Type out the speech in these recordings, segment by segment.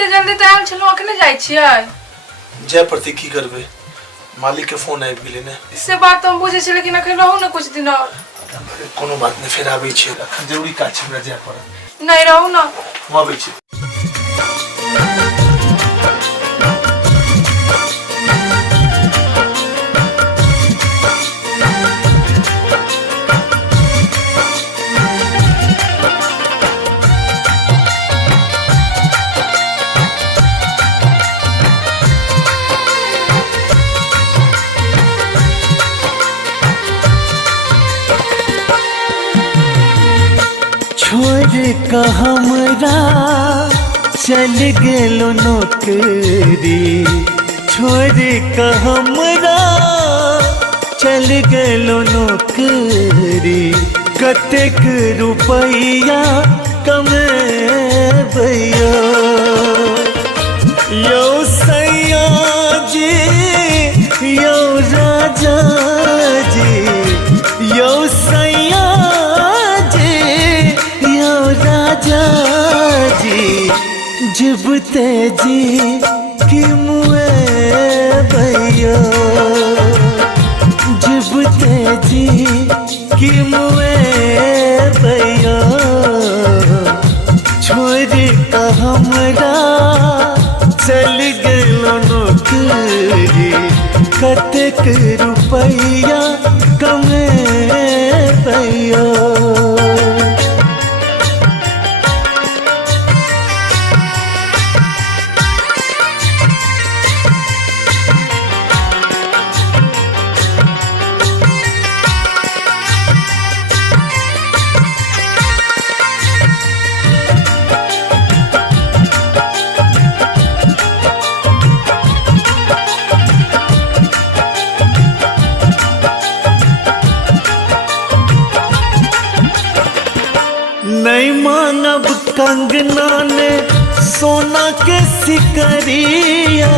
एते जल्दी त आयल छलो अखने जाय छियै जय प्रति की करबे मालिक के फोन आबि गेलै ने से बात हम बुझे छी लेकिन अखन रहू न कुछ दिन और कोनो बात नहीं फिर आबै छी अखन जरूरी काज छै हमरा जाय पड़त नहीं रहू न हम आबै छी छोड़ का हमरा चल गेलो नौकरी छोड़ का हमरा चल गेलो नौकरी कतेक रुपैया कमेबैयो यौ सैया जी यौ राजा जी यौ सैया जीवते जी की मुए भैया जीवते जी की मुए भैया छोड़ का हमरा चल गेलो नौकरी कतेक रुपैया कमे भैया नहीं मांगब कंगना ने सोना के सिकरिया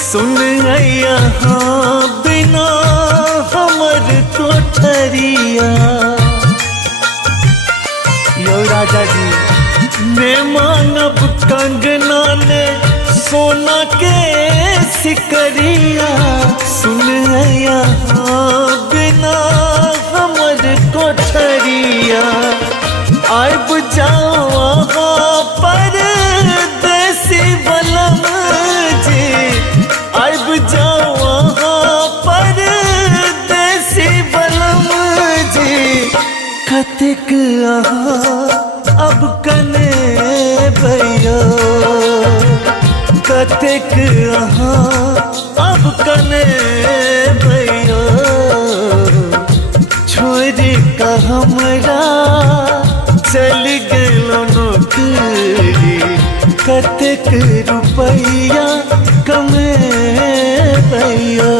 सुन यहाँ बिना हमर कोठरिया यो राजा जी ने मांगब कंगना ने सोना के सिकरिया सुन यहाँ बिना हमर कोठरिया आइब जाओ वहाँ पर देसी बलम जी आइब जाओ वहाँ पर देसी बलम जी कतिक अब कने भैया कतिक अब कने भैया छोड़ का हमरा चल गेलो नौकरी कतेक रुपैया कमे भैया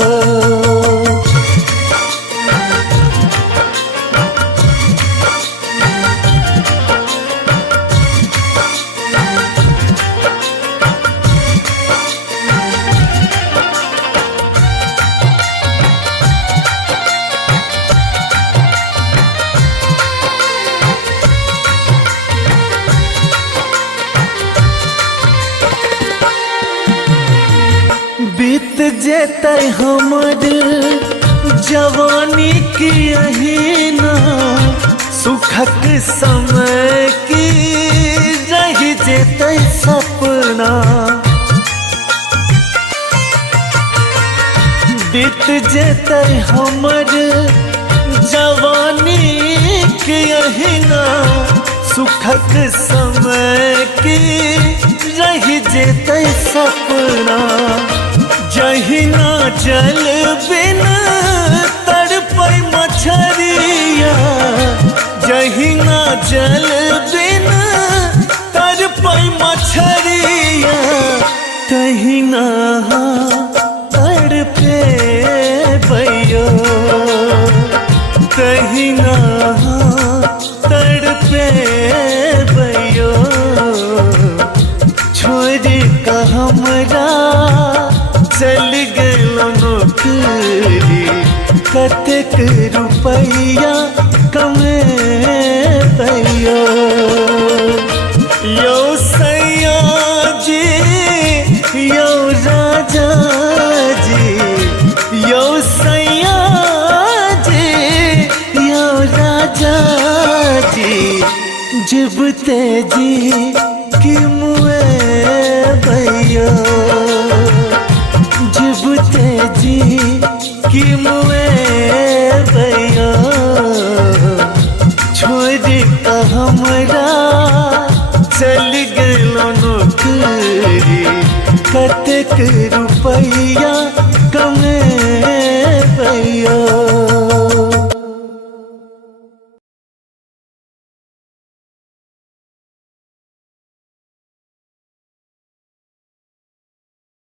बीत जेते हमर जवानी की अहीना सुखक समय की रह जेते सपना बीत जेते हमर जवानी की अहीना सुखक समय की रह जेते सपना जहिना जल बिन तड़पै मछरिया जहिना जल बिन तड़पै मछरिया तहिना तड़पे भैया तहिना तड़पे भैया छोड़ का हमरा चल गेलो नौकरी कतेक रुपैया कमे भैया यौ सैया जी राजा जी यो सैया जी यो राजा जी जब तेजी की मुए भैया जब तेजी की मुए भैया छोड़ का हमरा चल गलो नौकरी कतक रुपैया